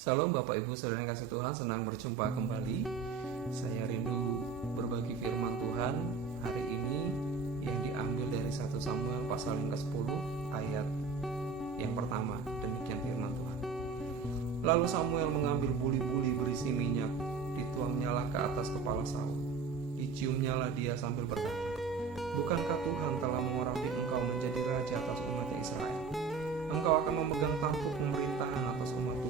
Salam Bapak Ibu Saudara yang kasih Tuhan, senang berjumpa kembali. Saya rindu berbagi firman Tuhan hari ini yang diambil dari 1 Samuel pasal yang ke-10 ayat yang pertama. Demikian firman Tuhan. Lalu Samuel mengambil buli-buli berisi minyak, dituangnyalah ke atas kepala Saul. Diciumnyalah dia sambil berkata, "Bukankah Tuhan telah mengurapi engkau menjadi raja atas umatnya Israel? Engkau akan memegang tampuk pemerintahan atas umat Tuhan,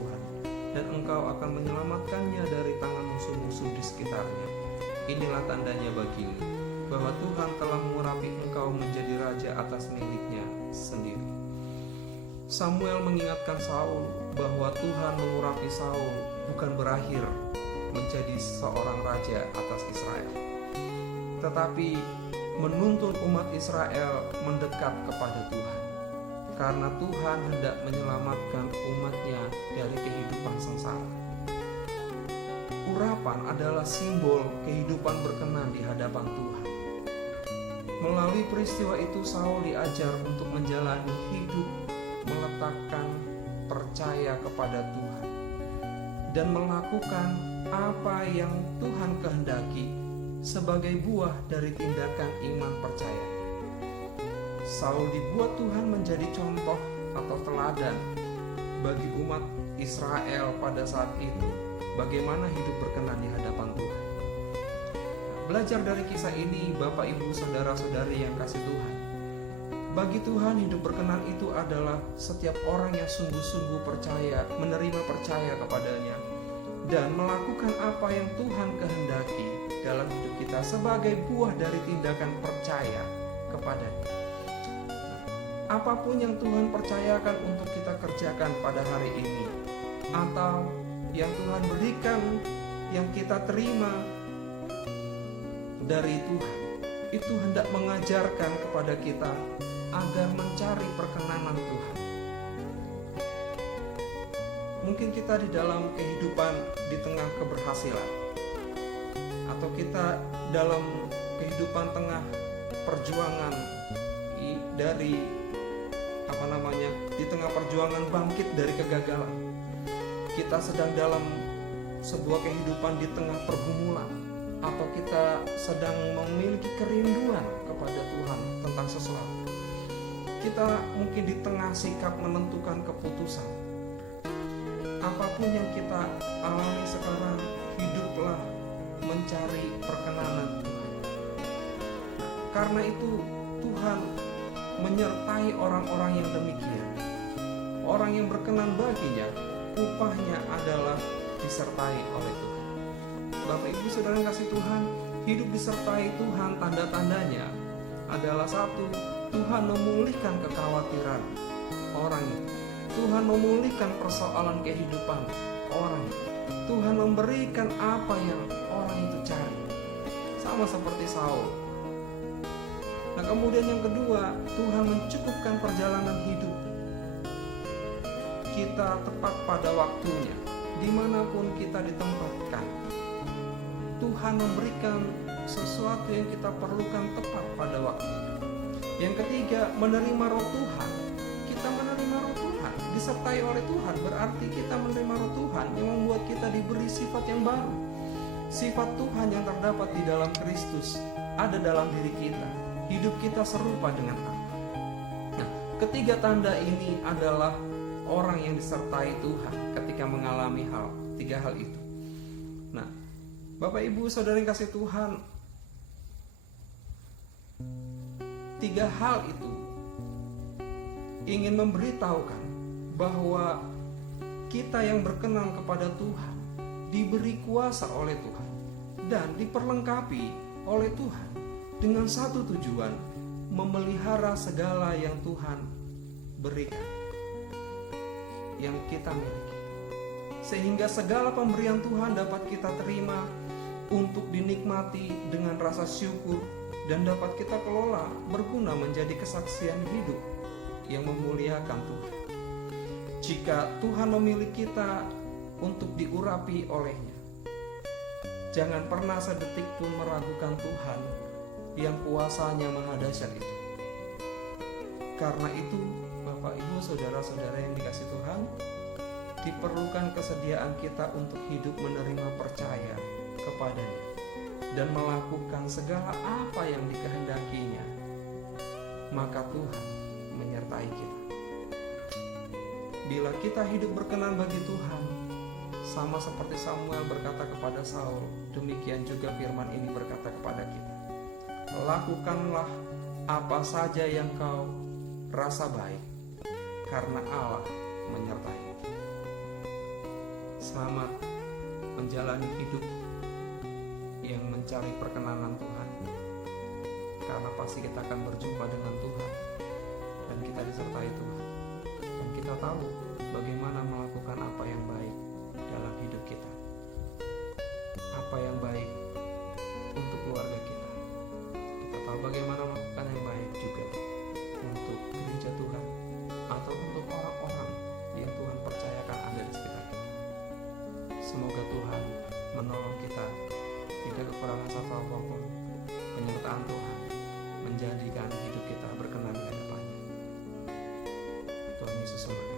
dan engkau akan menyelamatkannya dari tangan musuh-musuh di sekitarnya. Inilah tandanya bagimu, bahwa Tuhan telah mengurapi engkau menjadi raja atas miliknya sendiri." Samuel mengingatkan Saul bahwa Tuhan mengurapi Saul bukan berakhir menjadi seorang raja atas Israel, tetapi menuntun umat Israel mendekat kepada Tuhan, karena Tuhan hendak menyelamatkan umatnya dari kehidupan sengsara. Urapan adalah simbol kehidupan berkenan di hadapan Tuhan. Melalui peristiwa itu Saul diajar untuk menjalani hidup meletakkan percaya kepada Tuhan dan melakukan apa yang Tuhan kehendaki sebagai buah dari tindakan iman percaya. Saul dibuat Tuhan menjadi contoh atau teladan bagi umat Israel pada saat itu, bagaimana hidup berkenan di hadapan Tuhan. Belajar dari kisah ini, Bapak Ibu Saudara-saudari yang kasih Tuhan, bagi Tuhan hidup berkenan itu adalah setiap orang yang sungguh-sungguh percaya, menerima percaya kepadanya, dan melakukan apa yang Tuhan kehendaki dalam hidup kita sebagai buah dari tindakan percaya kepadanya. Apapun yang Tuhan percayakan untuk kita kerjakan pada hari ini, atau yang Tuhan berikan, yang kita terima dari Tuhan, itu hendak mengajarkan kepada kita agar mencari perkenanan Tuhan. Mungkin kita di dalam kehidupan di tengah keberhasilan, atau kita dalam kehidupan tengah perjuangan dari di tengah perjuangan bangkit dari kegagalan. Kita sedang dalam sebuah kehidupan di tengah pergumulan, atau kita sedang memiliki kerinduan kepada Tuhan tentang sesuatu. Kita mungkin di tengah sikap menentukan keputusan. Apapun yang kita alami sekarang, hiduplah mencari perkenanan Tuhan. Karena itu Tuhan menyertai orang-orang yang demikian. Orang yang berkenan baginya, upahnya adalah disertai oleh Tuhan. Bapak Ibu Saudara yang kasih Tuhan, hidup disertai Tuhan, tanda-tandanya adalah satu, Tuhan memulihkan kekhawatiran orang itu. Tuhan memulihkan persoalan kehidupan orang itu. Tuhan memberikan apa yang orang itu cari. Sama seperti Saul. Nah, kemudian yang kedua, Tuhan mencukupkan perjalanan hidup kita tepat pada waktunya, dimanapun kita ditempatkan. Tuhan memberikan sesuatu yang kita perlukan tepat pada waktunya. Yang ketiga, menerima roh Tuhan. Kita menerima roh Tuhan, disertai oleh Tuhan, berarti kita menerima roh Tuhan yang membuat kita diberi sifat yang baru. Sifat Tuhan yang terdapat di dalam Kristus ada dalam diri kita. Hidup kita serupa dengan Allah. Nah, ketiga tanda ini adalah orang yang disertai Tuhan ketika mengalami tiga hal itu. Nah, Bapak Ibu Saudara yang kasih Tuhan, tiga hal itu ingin memberitahukan bahwa kita yang berkenan kepada Tuhan diberi kuasa oleh Tuhan dan diperlengkapi oleh Tuhan dengan satu tujuan, memelihara segala yang Tuhan berikan, yang kita miliki, sehingga segala pemberian Tuhan dapat kita terima untuk dinikmati dengan rasa syukur dan dapat kita kelola berguna menjadi kesaksian hidup yang memuliakan Tuhan. Jika Tuhan memilih kita untuk diurapi olehnya, jangan pernah sedetik pun meragukan Tuhan yang kuasanya maha dahsyat itu. Karena itu, Bapak Ibu Saudara-saudara yang dikasih Tuhan, diperlukan kesediaan kita untuk hidup menerima percaya kepadanya dan melakukan segala apa yang dikehendakinya, maka Tuhan menyertai kita. Bila kita hidup berkenan bagi Tuhan, sama seperti Samuel berkata kepada Saul, demikian juga firman ini berkata kepada kita. Lakukanlah apa saja yang kau rasa baik, karena Allah menyertai. Selamat menjalani hidup yang mencari perkenanan Tuhan, karena pasti kita akan berjumpa dengan Tuhan dan kita disertai Tuhan, dan kita tahu bagaimana melakukan apa yang baik dalam hidup kita, apa yang baik untuk keluarga kita. Kita tahu bagaimana melakukan yang baik juga untuk gereja Tuhan atau untuk orang-orang yang Tuhan percayakan ada di sekitar kita. Semoga Tuhan menolong kita, tidak kekurangan satu apapun. Penyertaan Tuhan menjadikan hidup kita berkenan di hadapannya. Tuhan Yesus memberkati.